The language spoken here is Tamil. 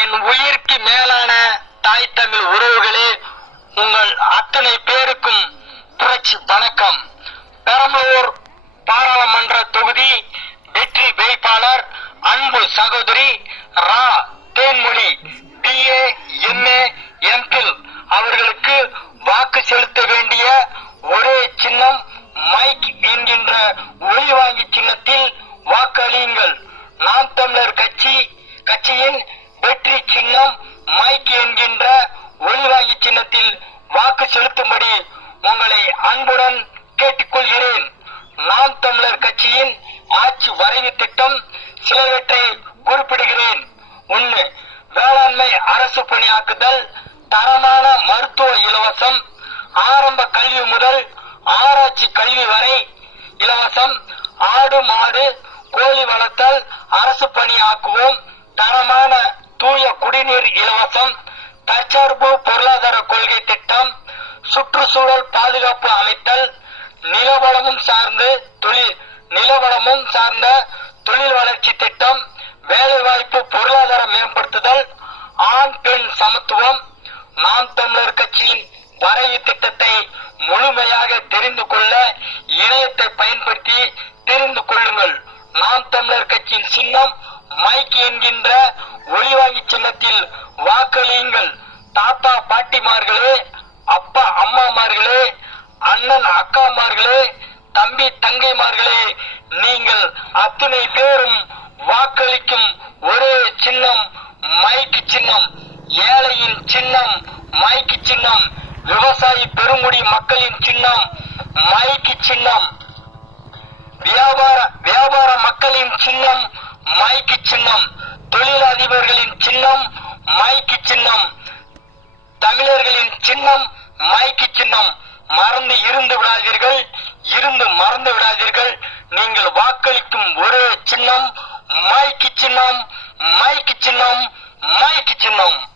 என் உயிருக்கு மேலான தாய் தமிழ் உறவுகளே உங்கள் அத்தனை பேருக்கும் புரட்சி வணக்கம். பெரம்பலூர் பாராளுமன்ற தொகுதி வெற்றி வேட்பாளர் அன்பு சகோதரி ரா. தேன்மொழி பிஏ எம்ஏ எம்பில் அவர்களுக்கு வாக்கு செலுத்த வேண்டிய ஒரே சின்னம் மைக் என்கின்ற ஒளி வாங்கி சின்னத்தில் வாக்களியுங்கள். நாம் தமிழர் கட்சி கட்சியின் வெற்றி சின்னம் மைக் என்கின்ற ஒளிவாங்கி சின்னத்தில் வாக்கு செலுத்தும்படி உங்களை அன்புடன் கேட்டுக்கொள்கிறேன். நாம் தமிழர் கட்சியின் ஆட்சி வரைவு திட்டம் சிலவற்றை குறிப்பிடுகிறேன். ஒன்று வேளாண்மை அரசு பணியாக்குதல் தரமான மருத்துவ இலவசம் ஆரம்ப கல்வி முதல் ஆராய்ச்சி கல்வி வரை இலவசம் ஆடு மாடு கோழி வளர்த்தல் அரசு பணியாக்குவோம் தரமான குடிநீர் இலவசம் தற்சார்பு பொருளாதார கொள்கை திட்டம் சுற்றுச்சூழல் பாதுகாப்பு அமைத்தல் நிலவளமும் சார்ந்து தொழில் நிலவளமும் சார்ந்த தொழில் வளர்ச்சி திட்டம் வேலைவாய்ப்பு பொருளாதார மேம்படுத்துதல் ஆண் பெண் சமத்துவம் நாம் தமிழர் கட்சியின் வரைவு திட்டத்தை முழுமையாக தெரிந்து கொள்ள இணையத்தை பயன்படுத்தி தெரிந்து கொள்ளுங்கள். நாம் தமிழர் கட்சியின் சின்னம் மைக் என்கின்ற ஒளிவாய் சின்னத்தில் வாக்களியுங்கள். தாத்தா பாட்டிமார்களே அப்பா அம்மாமார்களே அண்ணன் அக்காமார்களே தம்பி தங்கைமார்களே நீங்கள் அத்தனை பேரும் வாக்களிக்கும் ஒரே சின்னம் மைக்கு சின்னம் ஏழையின் சின்னம் மைக்கு சின்னம் விவசாயி பெருங்குடி மக்களின் சின்னம் மைக்கு சின்னம். வியாபார வியாபார மக்களின் சின்னம் மைக்கு சின்னம் தொழிலதிபர்களின் சின்னம் மைக்கு சின்னம். தமிழர்களின் சின்னம் மைக்கு சின்னம். மறந்து இருந்து விடாதீர்கள் இருந்து மறந்து விடாதீர்கள். நீங்கள் வாக்களிக்கும் ஒரே சின்னம் மைக்கு சின்னம் மைக்கு சின்னம் மைக்கு சின்னம்.